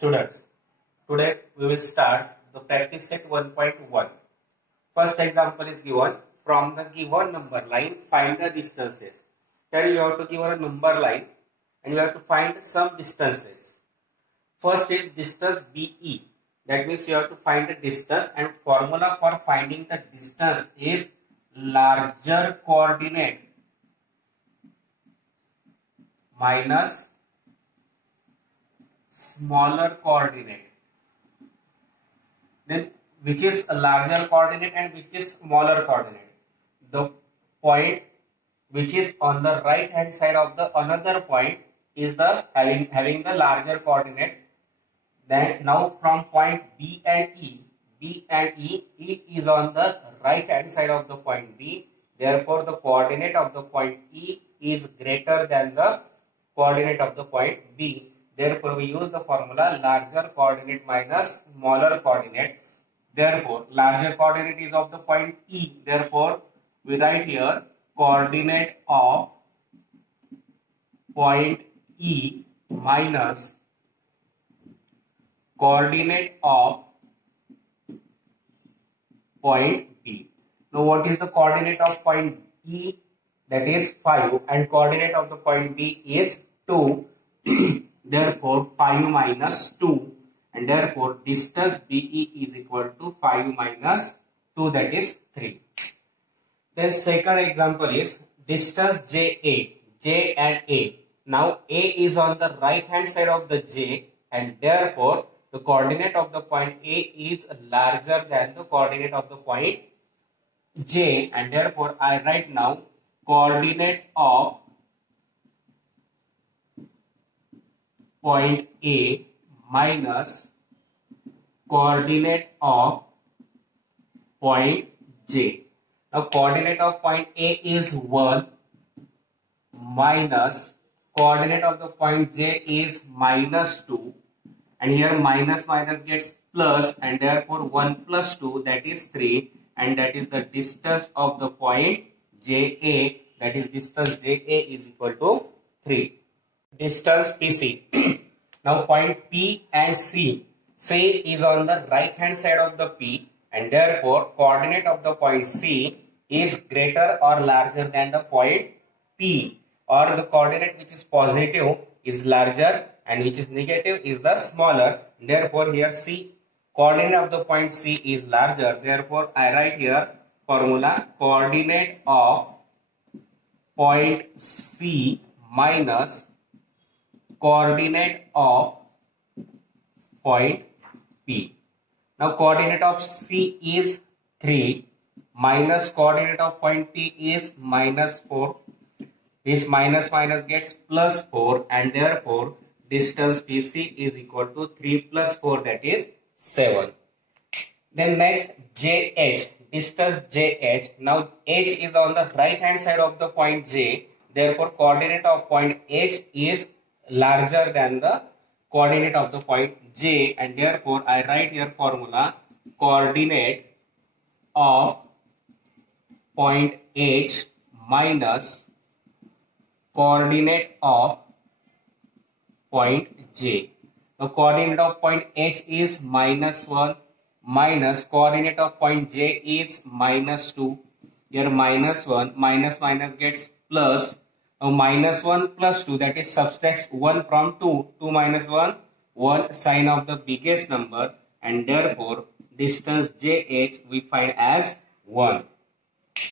Students, today we will start the practice set 1.1. First example is given. From the given number line, find the distances. Here you have to give a number line and you have to find some distances. First is distance BE. That means you have to find the distance, and formula for finding the distance is larger coordinate minus smaller coordinate. Then which is a larger coordinate and which is smaller coordinate? The point which is on the right hand side of the another point is the having the larger coordinate. Then now from point B and E is on the right hand side of the point B. Therefore the coordinate of the point E is greater than the coordinate of the point B. Therefore we use the formula larger coordinate minus smaller coordinate. Therefore larger coordinate is of the point E. Therefore we write here coordinate of point E minus coordinate of point B. Now what is the coordinate of point E? That is 5, and coordinate of the point B is 2. Therefore 5 minus 2, and therefore distance BE is equal to 5 minus 2, that is 3. Then second example is distance JA, J and A. Now A is on the right hand side of the J, and therefore the coordinate of the point A is larger than the coordinate of the point J, and therefore I write now coordinate of point A minus coordinate of point J. Now coordinate of point A is 1 minus coordinate of the point J is minus 2, and here minus minus gets plus, and therefore 1 plus 2, that is 3, and that is the distance of the point JA, that is distance JA is equal to 3. Distance PC. Now point P and C is on the right hand side of the P, and therefore coordinate of the point C is greater or larger than the point P, or the coordinate which is positive is larger and which is negative is the smaller. Therefore here C, coordinate of the point C is larger. Therefore I write here formula coordinate of point C minus coordinate of point P. Now coordinate of C is 3 minus coordinate of point P is minus 4. This minus minus gets plus 4, and therefore distance PC is equal to 3 plus 4, that is 7. Then next JH, distance JH. Now H is on the right hand side of the point J. Therefore coordinate of point H is larger than the coordinate of the point J, and therefore I write here formula coordinate of point H minus coordinate of point J. The coordinate of point H is minus 1 minus coordinate of point J is minus 2. Here minus 1 minus minus gets plus. Now minus 1 plus 2, that is subtracts 1 from 2. 2 minus 1, 1 sign of the biggest number, and therefore distance JH we find as 1.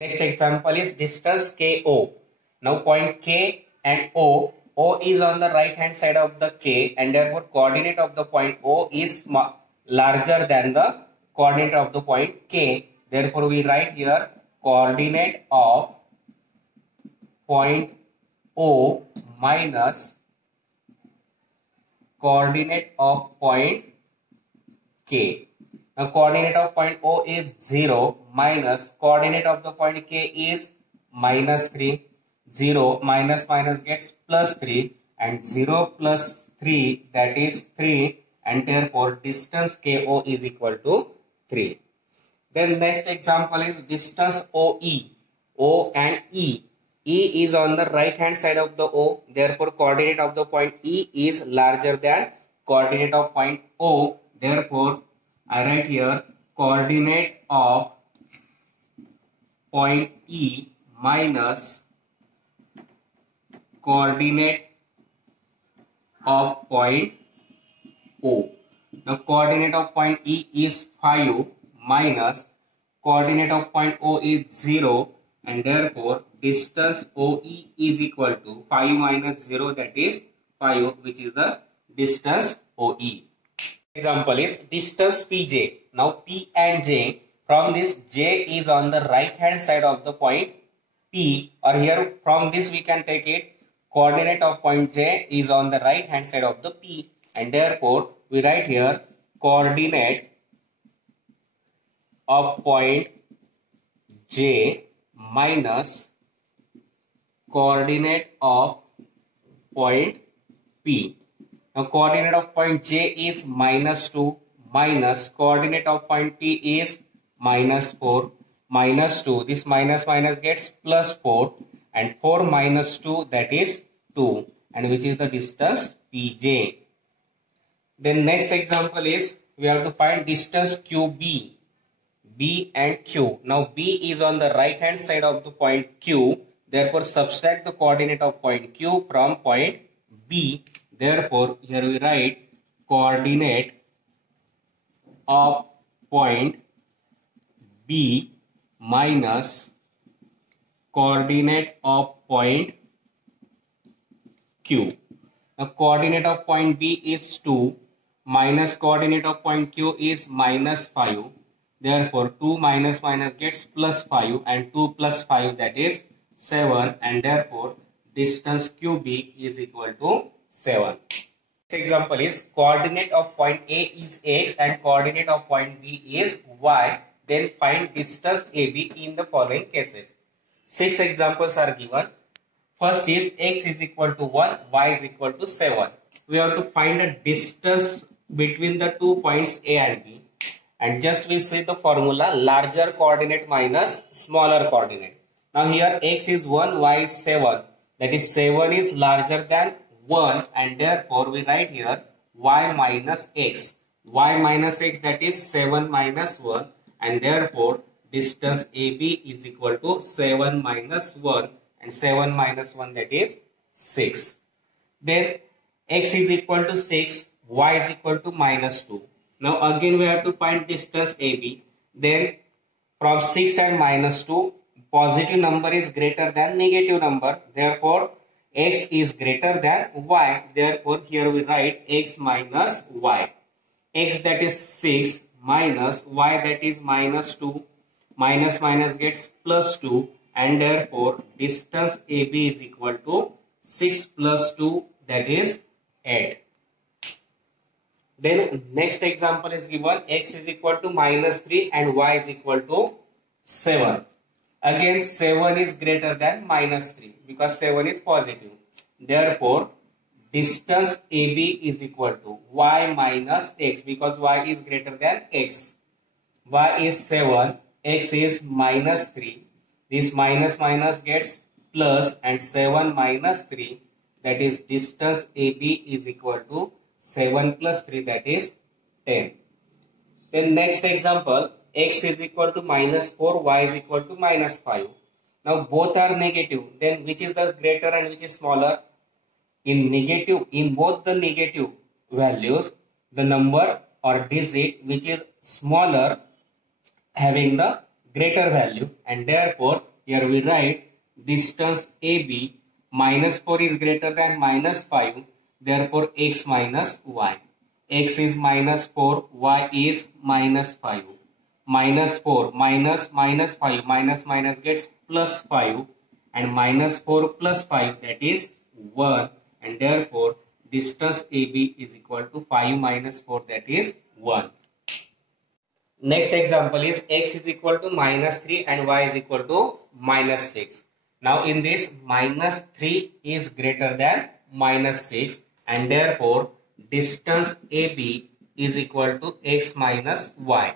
Next example is distance KO. Now point K and O is on the right hand side of the K, and therefore coordinate of the point O is larger than the coordinate of the point K. Therefore we write here coordinate of point O minus coordinate of point K. Now coordinate of point O is 0 minus coordinate of the point K is minus 3. 0 minus minus gets plus 3, and 0 plus 3, that is 3, and therefore distance KO is equal to 3. Then next example is distance OE. O and E. E is on the right hand side of the O, therefore coordinate of the point E is larger than coordinate of point O. Therefore, I write here coordinate of point E minus coordinate of point O. Now coordinate of point E is 5 minus coordinate of point O is 0, and therefore distance OE is equal to 5 minus 0, that is 5, which is the distance OE. Example is distance PJ. Now P and J, from this J is on the right hand side of the point P, or here from this we can take it coordinate of point J is on the right hand side of the P, and therefore we write here coordinate of point J minus coordinate of point P. Now coordinate of point J is minus 2 minus coordinate of point P is minus 4 minus 2. This minus minus gets plus 4, and 4 minus 2, that is 2, and which is the distance PJ. Then next example is we have to find distance QB. B and Q. Now B is on the right hand side of the point Q. Therefore subtract the coordinate of point Q from point B. Therefore here we write coordinate of point B minus coordinate of point Q. Now coordinate of point B is 2 minus coordinate of point Q is minus 5. Therefore 2 minus minus gets plus 5, and 2 plus 5, that is 7, and therefore distance QB is equal to 7. Next example is coordinate of point A is X and coordinate of point B is Y. Then find distance AB in the following cases. 6 examples are given. First is X is equal to 1, Y is equal to 7. We have to find a distance between the 2 points A and B. And just we see the formula larger coordinate minus smaller coordinate. Now here X is 1, Y is 7. That is 7 is larger than 1, and therefore we write here Y minus X. Y minus X, that is 7 minus 1, and therefore distance AB is equal to 7 minus 1, and 7 minus 1, that is 6. Then X is equal to 6, Y is equal to minus 2. Now again we have to find distance AB. Then from 6 and minus 2, positive number is greater than negative number. Therefore X is greater than Y. Therefore here we write X minus Y. X, that is 6, minus Y, that is minus 2. Minus minus gets plus 2, and therefore distance AB is equal to 6 plus 2, that is 8. Then next example is given X is equal to minus 3 and Y is equal to 7. Again 7 is greater than minus 3 because 7 is positive. Therefore distance AB is equal to Y minus X because Y is greater than X. Y is 7, X is minus 3. This minus minus gets plus, and 7 minus 3, that is distance AB is equal to 7 plus 3, that is 10. Then next example, X is equal to minus 4, Y is equal to minus 5. Now both are negative. Then which is the greater and which is smaller? In both the negative values, the number or digit which is smaller having the greater value, and therefore here we write distance AB, minus 4 is greater than minus 5. Therefore X minus Y. X is minus 4, Y is minus 5. Minus 4 minus minus 5, minus minus gets plus 5, and minus 4 plus 5, that is 1, and therefore distance AB is equal to 5 minus 4, that is 1. Next example is X is equal to minus 3 and Y is equal to minus 6. Now in this minus 3 is greater than minus 6, and therefore distance AB is equal to X minus Y.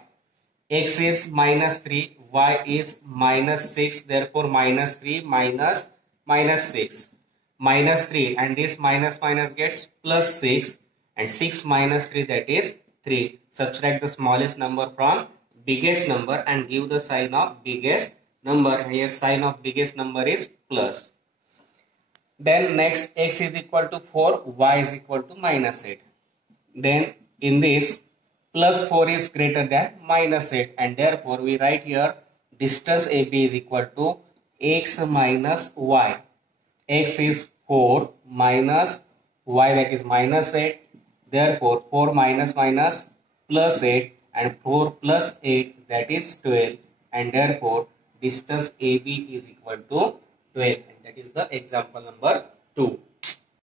X is minus 3, Y is minus 6, therefore minus 3 minus minus 6. Minus 3 and this minus minus gets plus 6, and 6 minus 3, that is 3. Subtract the smallest number from biggest number and give the sign of biggest number. Here sign of biggest number is plus. Then next, x is equal to 4, y is equal to minus 8. Then in this, plus 4 is greater than minus 8, and therefore we write here distance AB is equal to x minus y. X is 4 minus y, that is minus 8. Therefore 4 minus minus plus 8, and 4 plus 8, that is 12, and therefore distance AB is equal to 12. And that is the example number 2.